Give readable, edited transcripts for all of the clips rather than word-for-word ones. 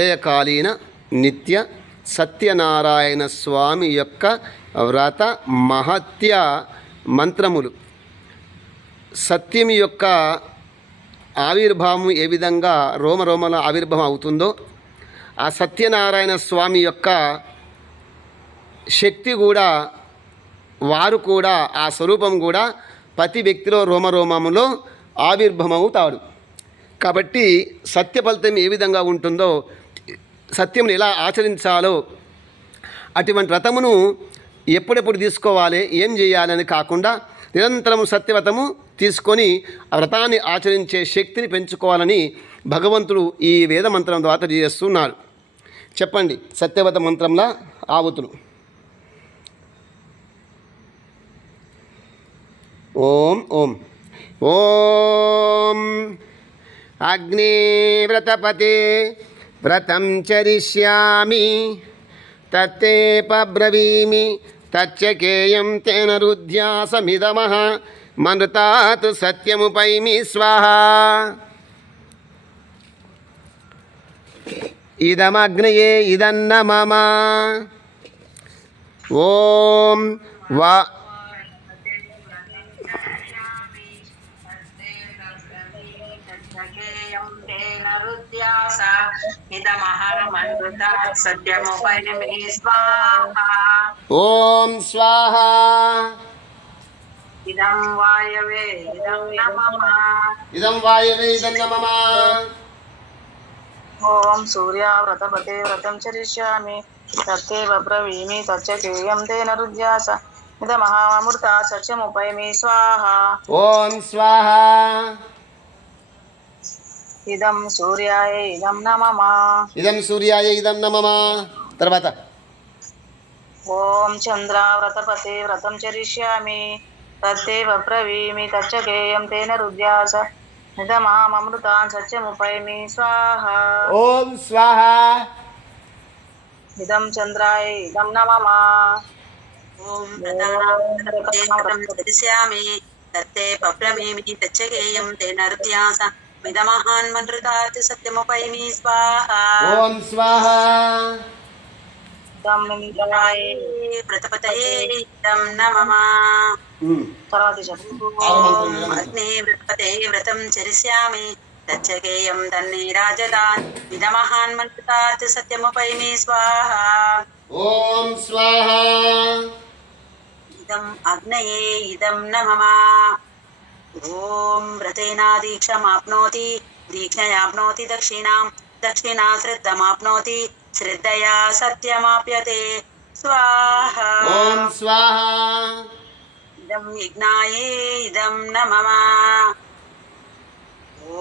ఉదయకాలీన నిత్య సత్యనారాయణ స్వామి యొక్క వ్రత మహత్య మంత్రములు. సత్యం యొక్క ఆవిర్భావం ఏ విధంగా రోమరోమల ఆవిర్భావం అవుతుందో, ఆ సత్యనారాయణ స్వామి యొక్క శక్తి కూడా, వారు కూడా, ఆ స్వరూపం కూడా ప్రతి వ్యక్తిలో రోమరోమములో ఆవిర్భావమవుతాడు. కాబట్టి సత్య ఫలితం ఏ విధంగా ఉంటుందో, సత్యమును ఎలా ఆచరించాలో, అటువంటి వ్రతమును ఎప్పుడెప్పుడు తీసుకోవాలి, ఏం చేయాలని కాకుండా నిరంతరం సత్యవ్రతము తీసుకొని ఆ వ్రతాన్ని ఆచరించే శక్తిని పెంచుకోవాలని భగవంతుడు ఈ వేద మంత్రం ద్వారా తెలియజేస్తున్నాడు. చెప్పండి సత్యవ్రత మంత్రంలా ఆవుతులు. ఓం ఓం ఓం అగ్నివ్రతపతే వ్రతం చరిష్యామి తత్తేప బ్రవీమి తచ్చకేయం తేన రుధ్యాసమిదమః మనుతాత్ సత్యముపైమి స్వాహా. ఇదమగ్నయే ఇదన్న మమ. ఓం వా ఓం స్వాహా. ఇదం వాయవే ఇదం నమః. ఇదం వాయవే ఇదం నమః. ఓం సూర్యావ్రతపతే వ్రతం చరిష్యామి తత్తే బ్రవీమి తచ్చకేయం తేన రుధ్యాస ఇదమహామృతా సత్యముపైమి స్వాహా. ఓం స్వాహా. ఇదం సూర్యాయ ఇదం నమః. ఇదం సూర్యాయ ఇదం నమః. తర్వాత ఓం చంద్రావ్రతపతే వ్రతం చరిష్యామి తత్తే బ్రవీమి తచ్చకేయం తేన రుధ్యాస ఇదమహామృతా సత్యముపైమి స్వాహా. ఓం స్వాహా. ఇదం చంద్రాయ ఇదం నమః. ఓం వ్రతం చరిష్యామి తత్తే బ్రవీమి తచ్చకేయం తేన రుధ్యాస మిదమహాన్మనృతాత్ సత్యముపైమి స్వాహా. ఓం స్వాహా. ఇదం ఇంద్రాయ వ్రతపతయే ఇదం నమః. తర్వాత చెప్పు. ఓం అగ్నే వ్రతపతే వ్రతం చరిష్యామి తచ్చకేయం తన్నే రాజదాన్ మిదమహాన్మనృతాత్ సత్యముపైమి స్వాహా. ఓం స్వాహా. ఇదం అగ్నయే ఇదం నమః. ఓం వ్రతేనా దీక్షమాప్నోతి దీక్షయాప్నోతి దక్షిణాం దక్షిణా శ్రద్ధమాప్నోతి శ్రద్ధయా సత్యమాప్యతే స్వాహా. ఓం స్వాహా. ఇదం యజ్ఞాయే ఇదం నమః.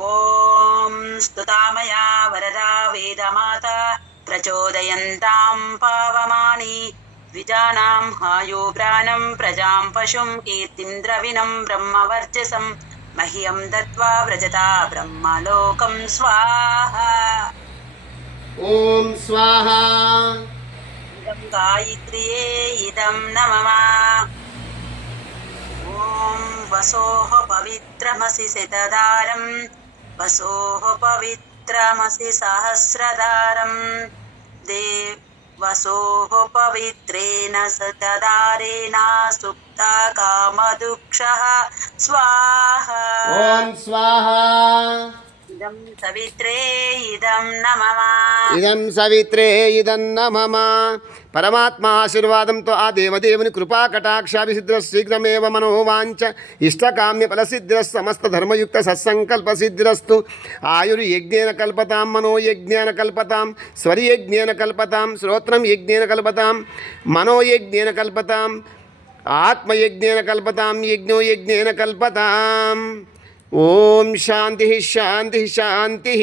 ఓం స్తుతామయా వరదా వేదమాత ప్రచోదయంతాం పావమాని ద్విజానాం హాయో ప్రాణం ప్రజాం పశుం కీర్తిం ద్రవిణం బ్రహ్మవర్చసం మహ్యం దత్వా వ్రజతా బ్రహ్మలోకం స్వాహా. ఓం స్వాహా. ఇదం గాయత్రియే ఇదం నమః. ఓం వసోః పవిత్రమసి శతదారం వసోః పవిత్రమసి సహస్రదారం వసోః పవిత్రేణ శతదారేణ సుప్తా కామదుక్షః స్వాహా. ఓం స్వాహా. ఇదం సవిత్రే ఇదం నమః. ఇదం సవిత్రే ఇదం నమః. పరమాత్మ ఆశీర్వాదంతో ఆ దేవదేవుని కృపా కటాక్షాభిసిద్ధిర శీఘ్రమేవ మనోవాంఛ ఇష్టకామ్య ఫలసిద్ధిర సమస్త ధర్మయుక్త సత్సంకల్ప సిద్ధిరస్తు. ఆయుర్యజ్ఞేన కల్పతాం మనోయజ్ఞేన కల్పతాం స్వరియజ్ఞేన కల్పతాం శ్రోత్రం యజ్ఞేన కల్పతాం మనోయజ్ఞేన కల్పతాం ఆత్మయజ్ఞేన కల్పతాం యజ్ఞో యజ్ఞేన కల్పతాం. ఓం శాంతి శాంతి శాంతి.